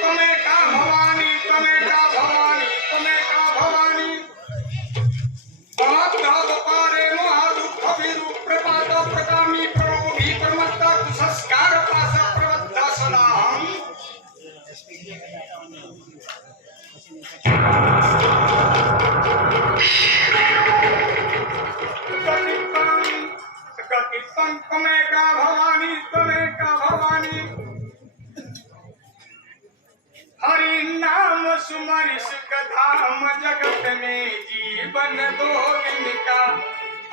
त्वमेका भवानी त्वमेका भवानी त्वमेका भवानी पारे महादुःख विरु प्रपात प्रकामी प्रलोभी प्रमत्ता कुसंस्कार पास प्रबद्धा सदा त्वमेका भवानी त्वमेका भवानी हरि नाम सुमरि सुख धाम जगत में जीवन दो दिन का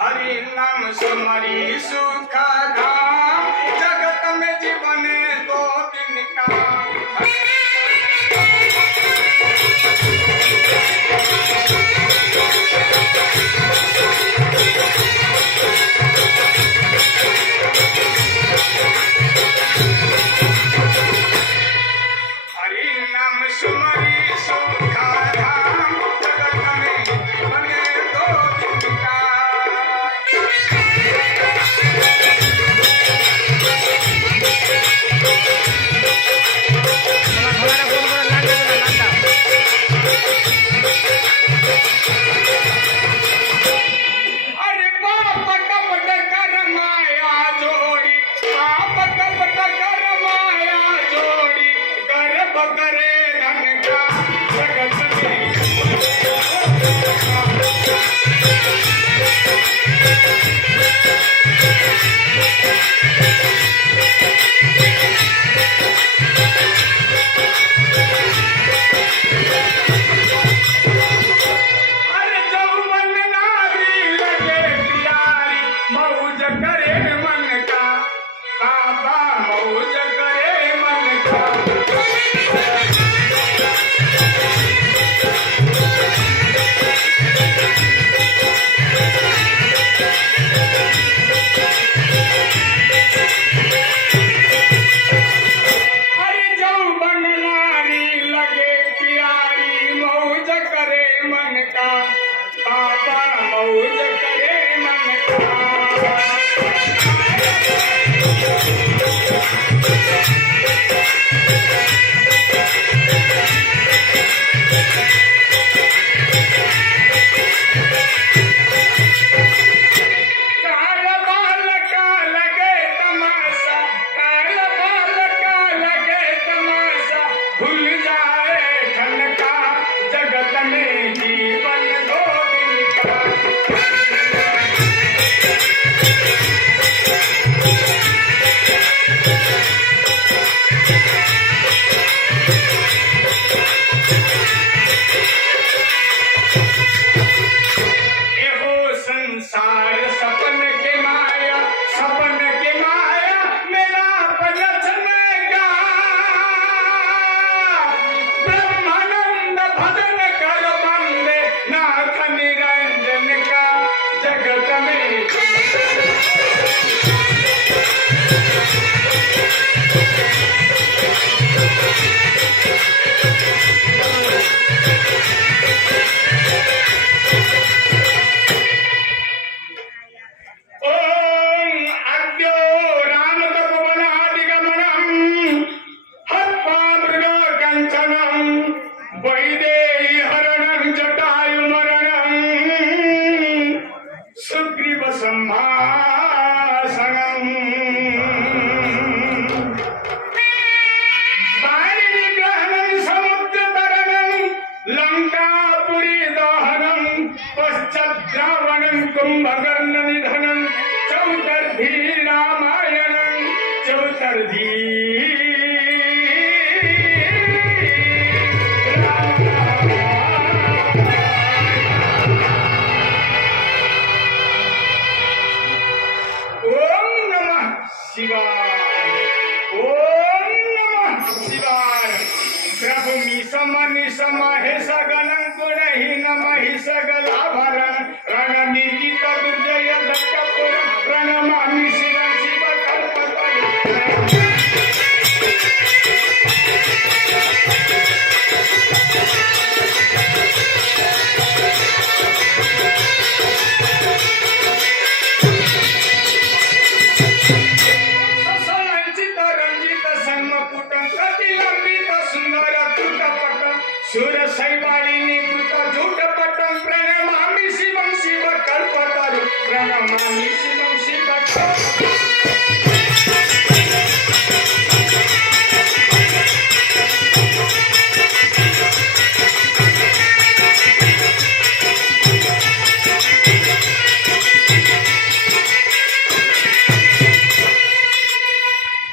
हरि नाम सुमरि सुख धाम जगत में जीवन दो दिन का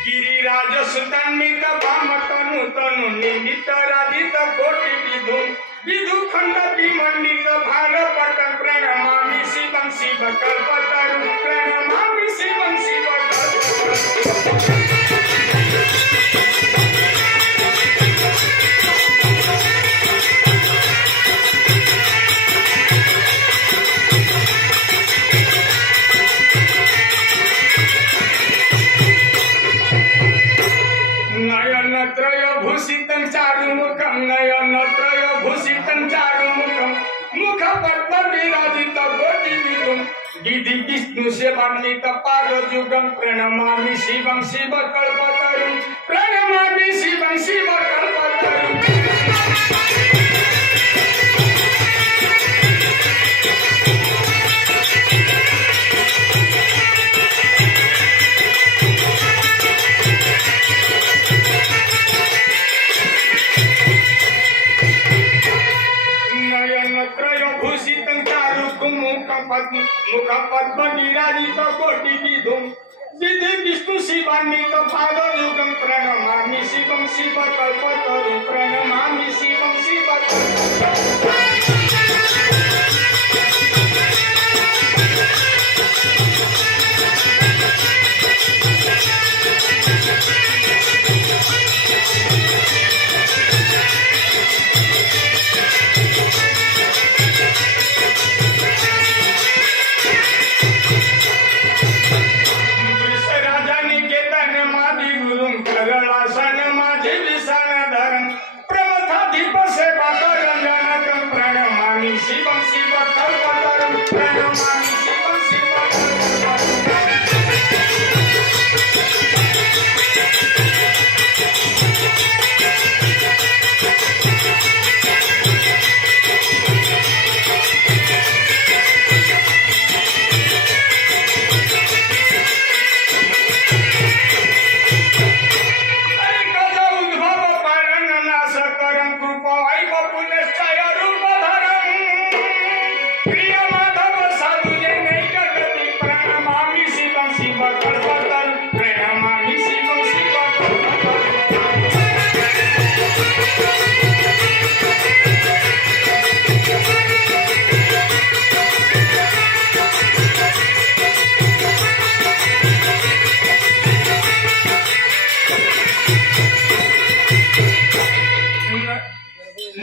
गिरिराज सुतान्वित भाम तनु तनु निंदित राजित कोटि विधु विधु खंड विमंडित भागवत प्रणमामि शिवं शिव कल्पतरु प्रणमामि शिवं शिव कल्पतरु नयनत्रय भूषितं चारुमुखं नयनत्रय भूषितं चारुमुखं मुखपद्म विराजित कोटिविधुं गिरि विष्णु सेवान्वित पादयुगं प्रणमामि शिवं शिव कल्पतरुं प्रणमामि शिवं शिव कल्पतरुं भूषितं चारुमुखं मुखपद्म विराजित कोटिविधुं विधि विष्णु शिवान्वित पादयुगं प्रणमामि शिवं शिव कल्पतरुं प्रणमामि शिवं शिव कल्पतरुं शिवं शिव कल्पतरुं प्रणमामि शिवं शिव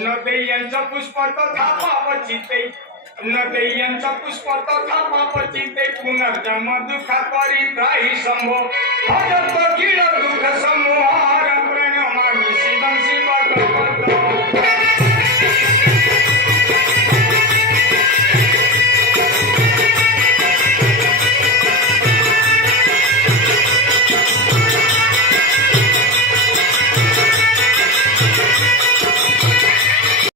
नदैयांचा पुष्प तथा पापचिते नदैयांचा पुष्प तथा पापचिते पुनर्जन्म दुःखा परित्राही संभो भजत किळ दुःख संहार प्रणमामि शिवं शिव कल्पतरुं